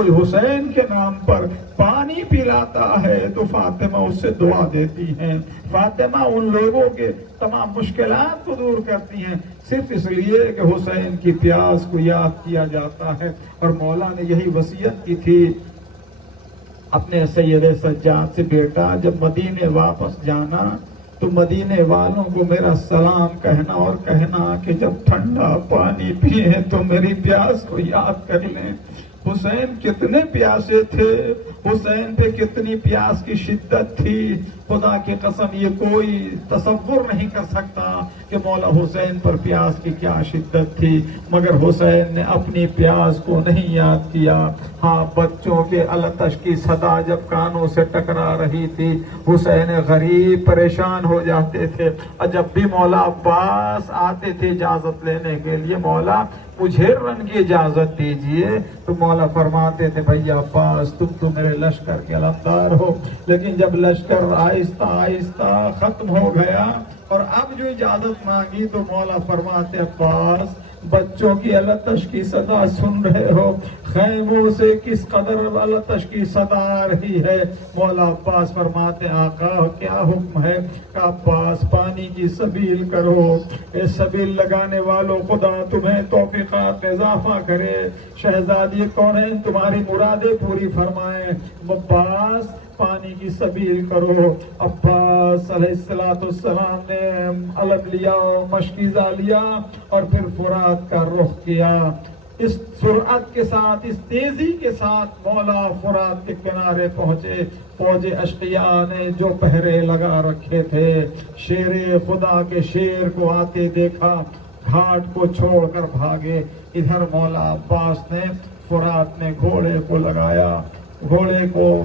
کوئی حسین کے نام پر پانی پلاتا ہے تو فاطمہ اس سے دعا دیتی ہیں، فاطمہ ان لوگوں کے تمام مشکلات کو دور کرتی ہیں، صرف اس لیے کہ حسین کی پیاس کو یاد کیا جاتا ہے۔ اور مولا نے یہی وصیت کی تھی اپنے سید سجاد سے، بیٹا جب مدینے واپس جانا تو مدینے والوں کو میرا سلام کہنا، اور کہنا کہ جب ٹھنڈا پانی پیئیں تو میری پیاس کو یاد کر لیں۔ حسین کتنے پیاسے تھے، حسین پہ کتنی پیاس کی شدت تھی، خدا کی قسم یہ کوئی تصور نہیں کر سکتا کہ مولا حسین پر پیاس کی کیا شدت تھی، مگر حسین نے اپنی پیاس کو نہیں یاد کیا۔ ہاں، بچوں کے التش کی صدا جب کانوں سے ٹکرا رہی تھی، حسین غریب پریشان ہو جاتے تھے، اور جب بھی مولا عباس آتے تھے اجازت لینے کے لیے، مولا مجھے رن کی اجازت دیجئے، تو مولا فرماتے تھے بھئی عباس تم تو میرے لشکر کے علمدار ہو، لیکن جب لشکر آہستہ آہستہ ختم ہو گیا اور اب جو اجازت مانگی تو مولا فرماتے عباس بچوں کی التش کی صدا سن رہے ہو، خیموں سے کس قدر التش کی صدا آ رہی ہے۔ مولا عباس فرماتے آقا کیا حکم ہے؟ کہ عباس پانی کی سبیل کرو، اے سبیل لگانے والوں خدا تمہیں توفیقات میں اضافہ کرے، شہزادی کونین تمہاری مرادیں پوری فرمائیں۔ عباس پانی کی سبیل کرو۔ عباس علیہ السلام نے علم لیا، مشکیزہ لیا اور پھر فرات کا رخ کیا۔ اس سرعت کے ساتھ، اس تیزی کے ساتھ مولا فرات کے کنارے پہنچے۔ فوج اشقیاء نے جو پہرے لگا رکھے تھے، شیر خدا کے شیر کو آتے دیکھا، گھاٹ کو چھوڑ کر بھاگے۔ ادھر مولا عباس نے فرات میں گھوڑے کو لگایا، گھوڑے کو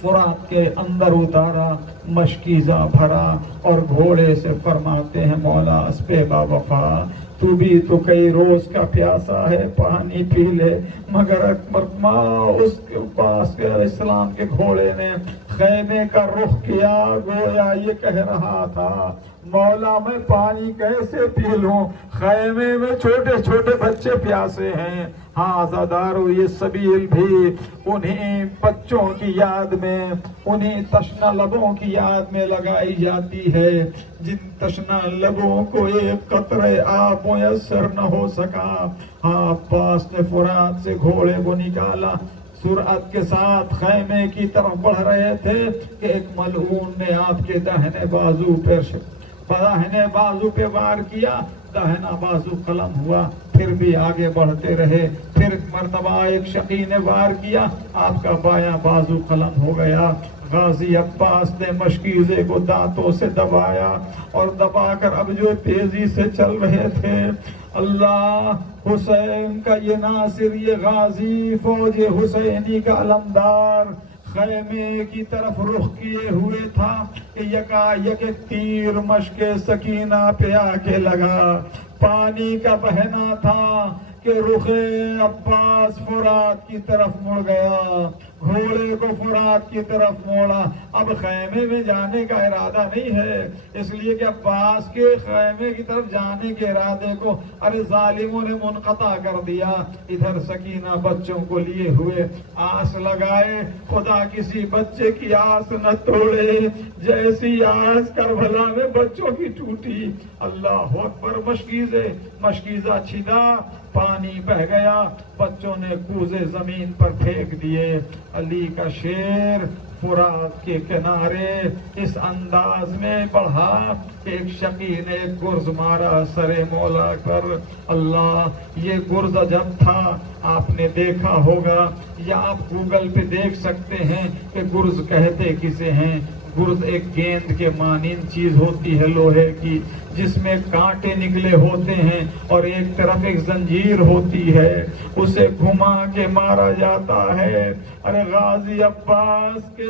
فرات کے اندر اتارا، مشکیزہ بھرا اور گھوڑے سے فرماتے ہیں مولا اسپِ با وفا تو بھی تو کئی روز کا پیاسا ہے، پانی پی لے۔ مگر اکبر اس کے عباس علیہ السلام کے گھوڑے نے خیمے کا رخ کیا، گویا یہ کہہ رہا تھا مولا میں پانی کیسے پی لوں، خیمے میں چھوٹے چھوٹے بچے پیاسے ہیں۔ ہاں عزادارو، یہ سبیل بھی انہیں بچوں کی یاد میں، انہیں تشنہ لبوں کی یاد میں لگائی جاتی ہے جن تشنہ لبوں کو ایک قطرے آب میسر نہ ہو سکا۔ ہاں عباس نے فرات سے گھوڑے کو نکالا، سرعت کے ساتھ خیمے کی طرف بڑھ رہے تھے کہ ایک ملعون نے آپ کے داہنے بازو پہ وار کیا، داہنا بازو قلم ہوا، پھر بھی آگے بڑھتے رہے۔ پھر مرتبہ ایک شقی نے وار کیا، آپ کا بایاں بازو قلم ہو گیا۔ غازی عباس نے مشکیزے کو دانتوں سے دبایا اور دبا کر اب جو تیزی سے چل رہے تھے، اللہ حسین کا یہ ناصر، یہ غازی، فوج حسینی کا علمدار خیمے کی طرف رخ کیے ہوئے تھا کہ یکا یک تیر مشک سکینہ پہ آ کے لگا۔ پانی کا بہنا تھا کہ رخ عباس فرات کی طرف مڑ گیا، گھوڑے کو فرات کی طرف موڑا۔ اب خیمے میں جانے کا ارادہ نہیں ہے، اس لیے کہ عباس کے خیمے کی طرف جانے کے ارادے کو ارے ظالموں نے منقطع کر دیا۔ ادھر سکینہ بچوں کو لیے ہوئے آس لگائے، خدا کسی بچے کی آس نہ توڑے، جیسی آس کربلا میں بچوں کی ٹوٹی۔ اللہ اکبر، مشکیزہ چھنا، پانی بہ گیا، بچوں نے کوزے زمین پر پھینک دیے۔ علی کا شیر فرات کے کنارے اس انداز میں بڑھا کہ ایک شقی نے ایک گرز مارا سرے مولا پر۔ اللہ، یہ گرز جب تھا آپ نے دیکھا ہوگا یا آپ گوگل پہ دیکھ سکتے ہیں کہ گرز کہتے کسے ہیں۔ گرز ایک گیند کے مانند چیز ہوتی ہے لوہے کی، جس میں کانٹے نکلے ہوتے ہیں اور ایک طرف ایک زنجیر ہوتی ہے، اسے گھما کے مارا جاتا ہے۔ ارے غازی عباس کے